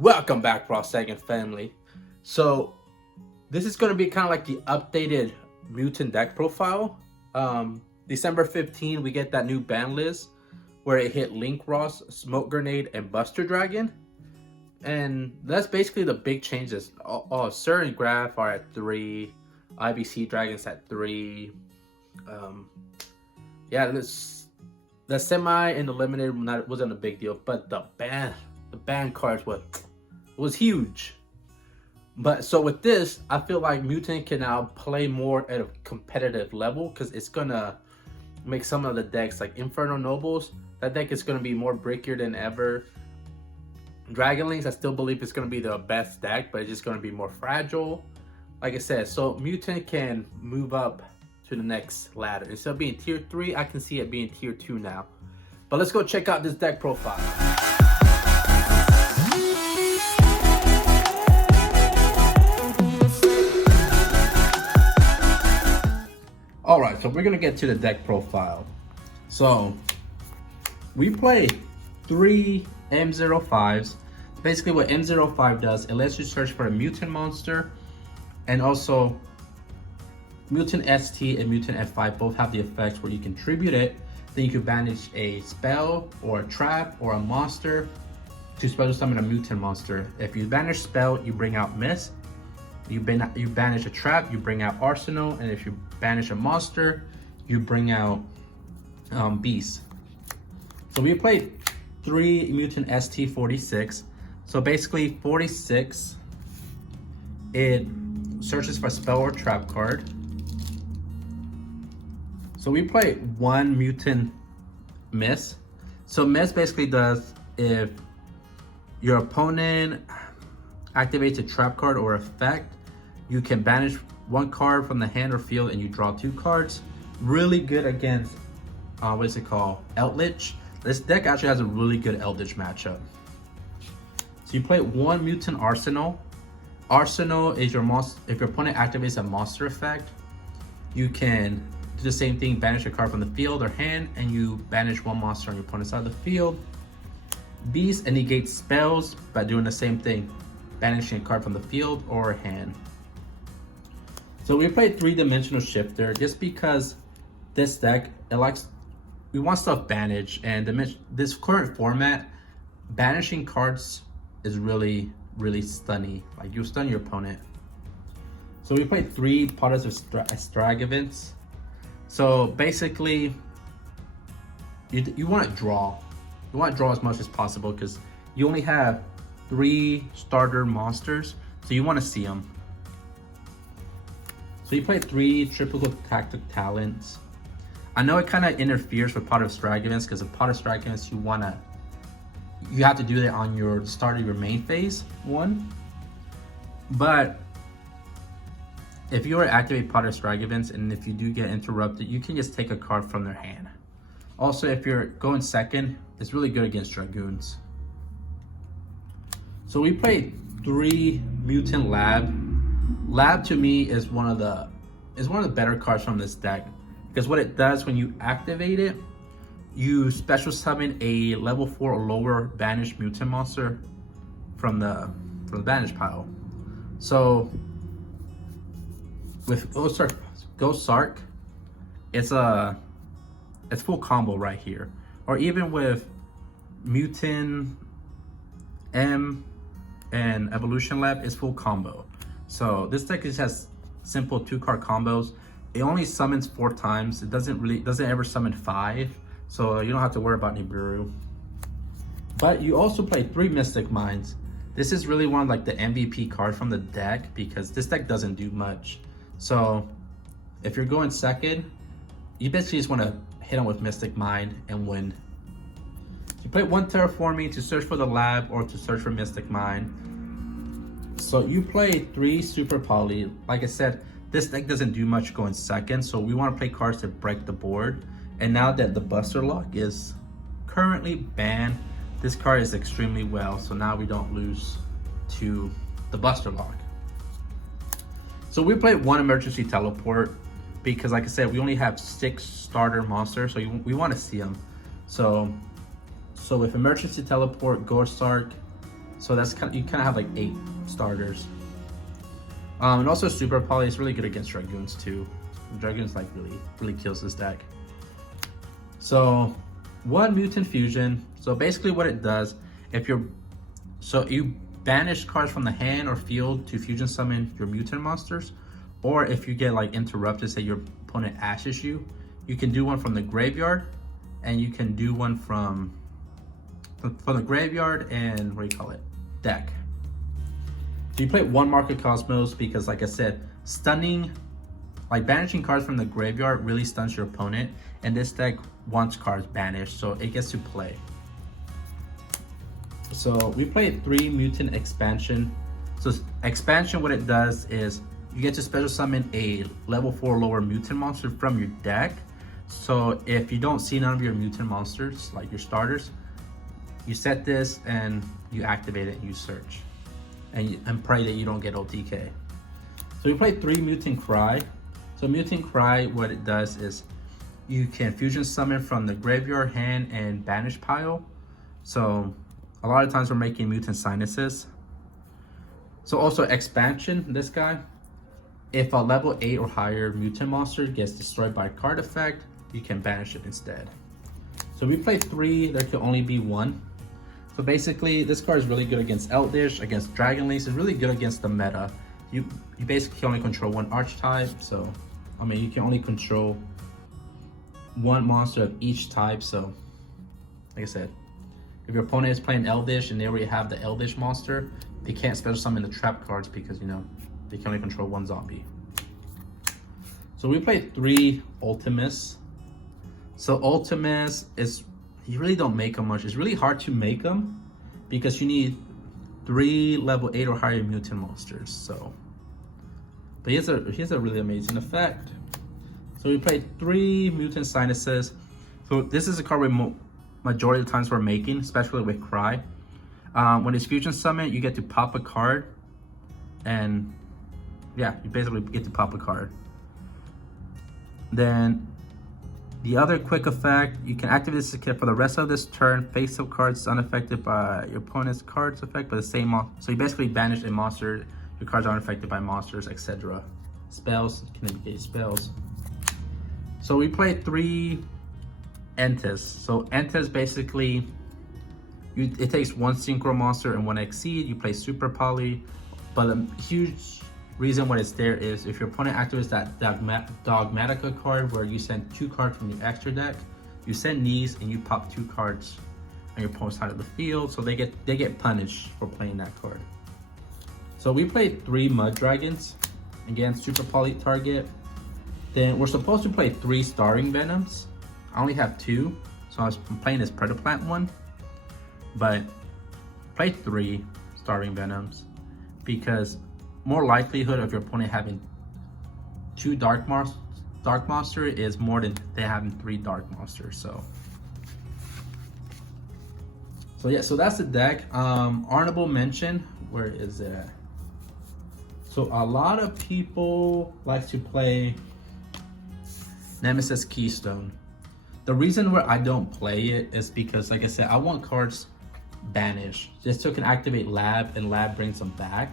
Welcome back, Raw Second family. So this is going to be kind of like the updated Mutant deck profile. December 15, we get that new ban list where it hit Link Ross, Smoke Grenade, and Buster Dragon. And that's basically the big changes. Sir and Graf are at 3, IBC Dragons at 3. The semi and the limited wasn't a big deal, but the ban cards was huge. But so with this, I feel like Mutant can now play more at a competitive level because it's gonna make some of the decks like Inferno Nobles. That deck is gonna be more brickier than ever. Dragon Links, I still believe it's gonna be the best deck, but it's just gonna be more fragile. Like I said, so Mutant can move up to the next ladder. Instead of being tier 3, I can see it being tier 2 now. But let's go check out this deck profile. Alright, so we're gonna get to the deck profile. So we play 3 M05s. Basically what M05 does, it lets you search for a mutant monster, and also Mutant ST and Mutant F5 both have the effects where you can tribute it, then you can banish a spell or a trap or a monster to special summon a mutant monster. If you banish spell, you bring out Mist. You banish a trap, you bring out Arsenal, and if you banish a monster, you bring out Beast. So we played 3 Mutant ST46. So basically 46, it searches for a spell or trap card. So we play 1 Mutant Miss. So Miss basically does, if your opponent activates a trap card or effect, you can banish 1 card from the hand or field and you draw 2 cards. Really good against, what is it called? Eldritch. This deck actually has a really good Eldritch matchup. So you play 1 Mutant Arsenal. Arsenal is your monster. If your opponent activates a monster effect, you can do the same thing, banish a card from the field or hand, and you banish 1 monster on your opponent's side of the field. Beast, and negates spells by doing the same thing, banishing a card from the field or hand. So we played 3-dimensional shifter just because this deck, we want stuff banished, and this current format, banishing cards is really stunning. Like, you stun your opponent. So we played 3 Potters of Stragavants. So basically, you want to draw. You want to draw as much as possible because you only have 3 starter monsters, so you want to see them. So you play 3 triple tactic talents. I know it kind of interferes with Pot of Stragavants because of Pot of Stragavants, you have to do that on your start of your main phase 1. But if you were to activate Pot of Stragavants and if you do get interrupted, you can just take a card from their hand. Also, if you're going second, it's really good against Dragoons. So we played 3 Mutant Lab. Lab to me is one of the better cards from this deck because what it does when you activate it, you special summon a level 4 or lower banished mutant monster from the banish pile. So with Ghost Sark, it's full combo right here. Or even with Mutant M and Evolution Lab, it's full combo. So this deck just has simple 2-card combos. It only summons 4 times. It doesn't ever summon 5. So you don't have to worry about Nibiru. But you also play 3 Mystic Minds. This is really one of like the MVP cards from the deck because this deck doesn't do much. So if you're going second, you basically just want to hit them with Mystic Mind and win. You play 1 Terraforming to search for the lab or to search for Mystic Mind. So you play 3 Super Poly. Like I said, this deck doesn't do much going second, so we want to play cards to break the board. And now that the Buster Lock is currently banned, this card is extremely well, so now we don't lose to the Buster Lock. So we played 1 Emergency Teleport because, like I said, we only have 6 starter monsters, so we want to see them. So with Emergency Teleport, Ghost Sark, So that's you kind of have like 8 starters. And also Super Poly is really good against Dragoons too. Dragoons like really kills this deck. So 1 Mutant Fusion. So basically what it does, you banish cards from the hand or field to fusion summon your mutant monsters, or if you get like interrupted, say your opponent ashes you, you can do one from the graveyard, and you can do one from the graveyard and deck. So you play 1 Market Cosmos because, like I said, stunning, like banishing cards from the graveyard really stuns your opponent, and this deck wants cards banished, so it gets to play. So we played 3 Mutant Expansion. So Expansion, what it does is you get to special summon a level 4 lower mutant monster from your deck. So if you don't see none of your mutant monsters, like your starters, you set this and you activate it and you search. And pray that you don't get OTK. So we played 3 Mutant Cry. So Mutant Cry, what it does is you can fusion summon from the graveyard, hand, and banish pile. So a lot of times we're making Mutant Sinuses. So also Expansion, this guy. If a level 8 or higher mutant monster gets destroyed by a card effect, you can banish it instead. So we played 3, there could only be 1. So basically, this card is really good against Eldish, against Dragonlance. It's really good against the meta. You basically can only control 1 archetype. So, I mean, you can only control 1 monster of each type. So, like I said, if your opponent is playing Eldish and they already have the Eldish monster, they can't special summon the trap cards because, you know, they can only control 1 zombie. So we played 3 Ultimus. So Ultimus is, you really don't make them much. It's really hard to make them because you need 3 level 8 or higher mutant monsters. So, but he has a really amazing effect. So we played 3 Mutant Sinuses. So this is a card where majority of the times we're making, especially with Cry. When it's fusion summon, you get to pop a card, and yeah, you basically get to pop a card. Then the other quick effect, you can activate this for the rest of this turn. Face-up cards unaffected by your opponent's cards effect, but the same. So you basically banish a monster. Your cards aren't affected by monsters, etc. Spells can negate spells. So we played 3 Entis. So Entis basically, it takes 1 synchro monster and 1 exceed. You play Super Poly, but a huge reason why it's there is if your opponent activates that Dogmatica card where you send 2 cards from your extra deck, you send these and you pop 2 cards on your opponent's side of the field, so they get punished for playing that card. So we played 3 Mud Dragons, again Super Poly target. Then we're supposed to play 3 Starring Venoms. I only have 2, so I'm playing this Predaplant one, but play 3 Starring Venoms because more likelihood of your opponent having 2 dark monster is more than they having 3 dark monsters. So yeah, so that's the deck. Honorable mention, where is it at? So a lot of people like to play Nemesis Keystone. The reason where I don't play it is because, like I said, I want cards banished just so I can activate Lab, and Lab brings them back.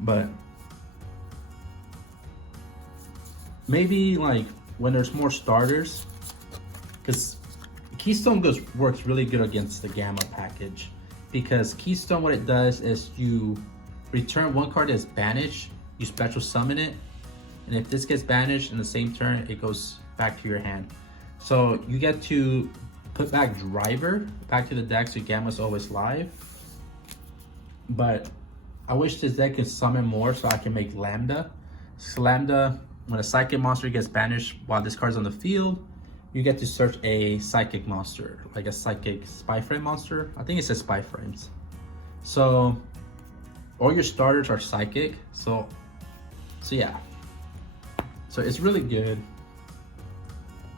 But maybe like when there's more starters, because Keystone works really good against the Gamma package, because Keystone, what it does is you return 1 card that's banished, you special summon it, and if this gets banished in the same turn, it goes back to your hand. So you get to put back Driver back to the deck, so Gamma's always live. But I wish this deck could summon more so I can make Lambda. So Lambda, when a psychic monster gets banished while this card's on the field, you get to search a psychic monster, like a psychic spy frame monster. I think it says spy frames. So all your starters are psychic. So yeah. So it's really good.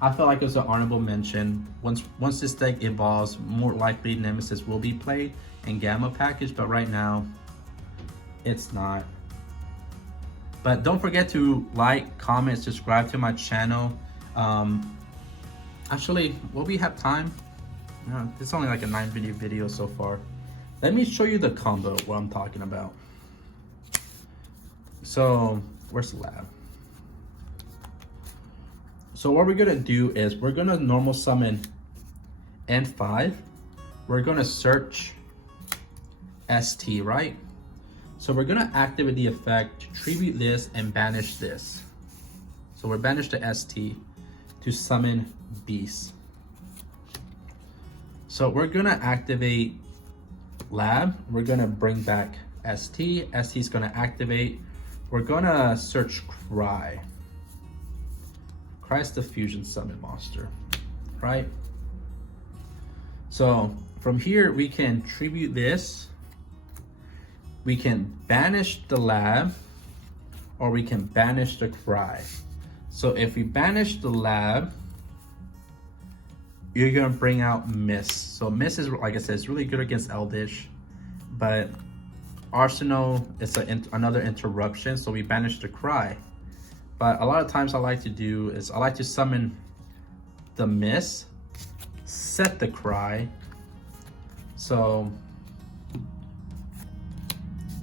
I felt like it was an honorable mention. Once this deck evolves, more likely Nemesis will be played in Gamma package, but right now it's not. But don't forget to like, comment, subscribe to my channel. Actually, will we have time? No, it's only like a 9 video so far. Let me show you the combo, what I'm talking about. So, where's the lab? So what we're gonna do is we're gonna normal summon N5. We're gonna search ST, right? So we're gonna activate the effect to tribute this and banish this. So we're banished to ST to summon Beast. So we're gonna activate Lab. We're gonna bring back ST. ST's gonna activate. We're gonna search Cry. Cry's the fusion summon monster, right? So from here we can tribute this. We can banish the Lab, or we can banish the Cry. So if we banish the Lab, you're gonna bring out Mist. So Mist is, like I said, it's really good against Eldish, but Arsenal is another interruption, so we banish the Cry. But a lot of times I like to do is I like to summon the Mist, set the Cry. So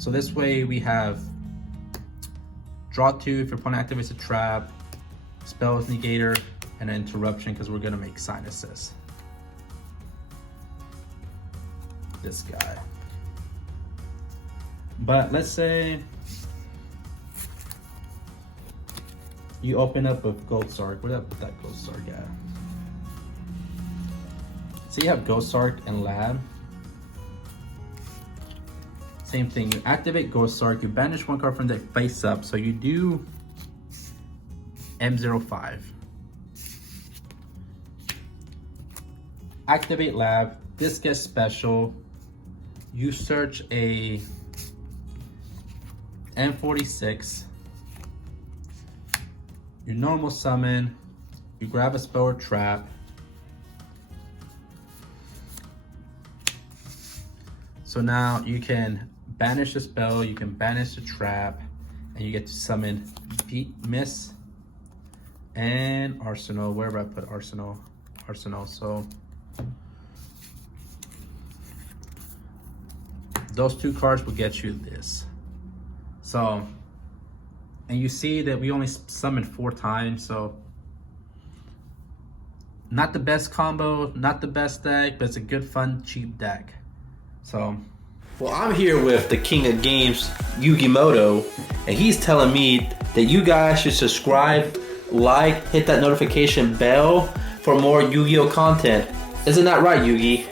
this way we have draw 2 if your opponent activates a trap, spells negator, and an interruption because we're gonna make sinuses. This guy. But let's say you open up with Ghost Sark. Where did I put that Ghost Sark at? So you have Ghost Sark and Lab. Same thing, you activate Ghost Sark, you banish one card from the face up, so you do M05. Activate Lab, this gets special. You search a M46, you normal summon, you grab a spell or trap. So now you can banish a spell, you can banish a trap, and you get to summon Miss and Arsenal. Wherever I put Arsenal. So those 2 cards will get you this. So, and you see that we only summoned 4 times, so not the best combo, not the best deck, but it's a good, fun, cheap deck. So, well, I'm here with the king of games, Yugimoto, and he's telling me that you guys should subscribe, like, hit that notification bell for more Yu-Gi-Oh content. Isn't that right, Yugi?